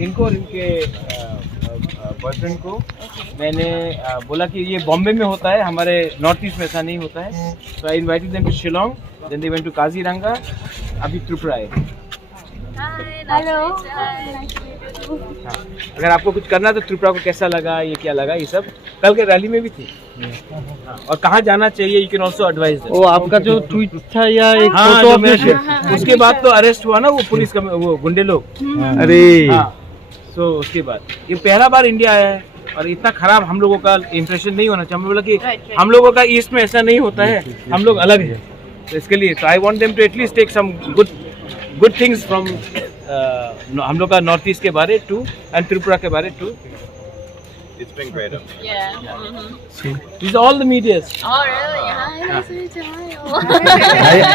इनको और इनके बॉयफ्रेंड को मैंने बोला कि ये बॉम्बे में होता है, हमारे नॉर्थ ईस्ट में ऐसा नहीं होता है. So I invited them to Shillong, then they went to Kaziranga, अभी त्रिपुरा है. हेलो. अगर आपको कुछ करना तो त्रिपुरा को कैसा लगा, ये क्या लगा, ये सब कल के रैली में भी थी. और कहाँ जाना चाहिए, यू कैन ऑल्सो एडवाइस. वो आपका जो ट्वीट था या एक हाँ, फोटो तो उसके बाद तो अरेस्ट हुआ ना वो पुलिस का, वो गुंडे लोग. अरे तो उसके बाद ये पहला बार इंडिया आया है और इतना खराब हम लोगों का इम्प्रेशन नहीं होना चाहिए. हम बोला कि हम लोगों का ईस्ट में ऐसा नहीं होता है, हम लोग अलग है. तो इसके लिए तो I want them to at least take some good things from हम लोग का नॉर्थ ईस्ट के बारे टू एंड त्रिपुरा के बारे to. It's been great. Yeah. These are all the medias. Oh really? Hi, nice to meet you.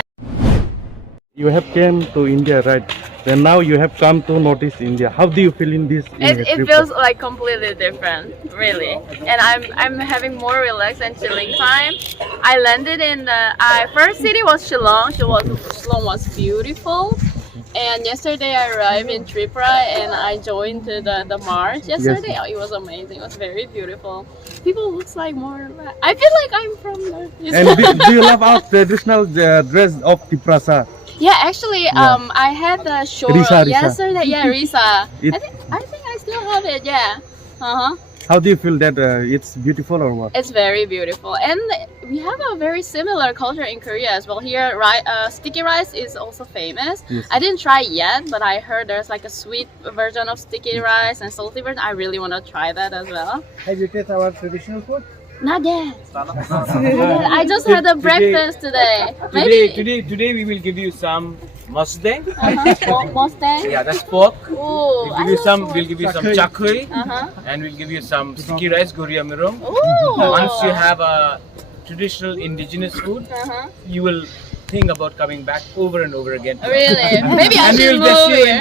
You have came to India, right? Then now you have come to notice India. How do you feel in this? It feels like completely different, really. And I'm having more relaxed and chilling time. I landed in the first city was Shillong. Shillong was beautiful. And yesterday I arrived in Tripura and I joined the march yesterday. Yes. Oh, it was amazing. It was very beautiful. People looks like more. I feel like I'm from Northeast. And do you love our traditional dress of Tiprasa? Yeah, actually, I had the show Risa. yesterday. Yeah, Risa. It- I think I still have it. Yeah. How do you feel that it's beautiful or what? It's very beautiful, and we have a very similar culture in Korea as well. Here, sticky rice is also famous. Yes. I didn't try yet, but I heard there's like a sweet version of sticky rice and salty version. I really want to try that as well. Have you tasted our traditional food? Not yet. I just had a breakfast today. Today we will give you some mustang. Mustang. Yeah, that's pork. Ooh, We'll give you some CHUMUI, and we'll give you some sticky rice, goriamirong. Ooh. Once you have a traditional indigenous food, you will think about coming back over and over again. Really? Maybe I And should we'll dress move you here.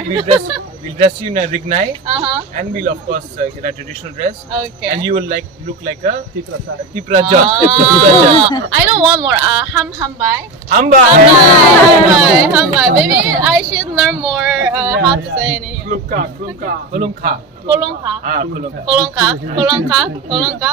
we'll dress you in a rignai, Uh-huh. and we'll of course get a traditional dress. Okay. And you will look like a Tipra Ah. Jat. I know one more. Hambai. Hamba. Hambai. Maybe I should learn more how to say it in here. Kulungka. Kolongka. Ah, kulungka. Kolongka. Kolongka. Kolongka.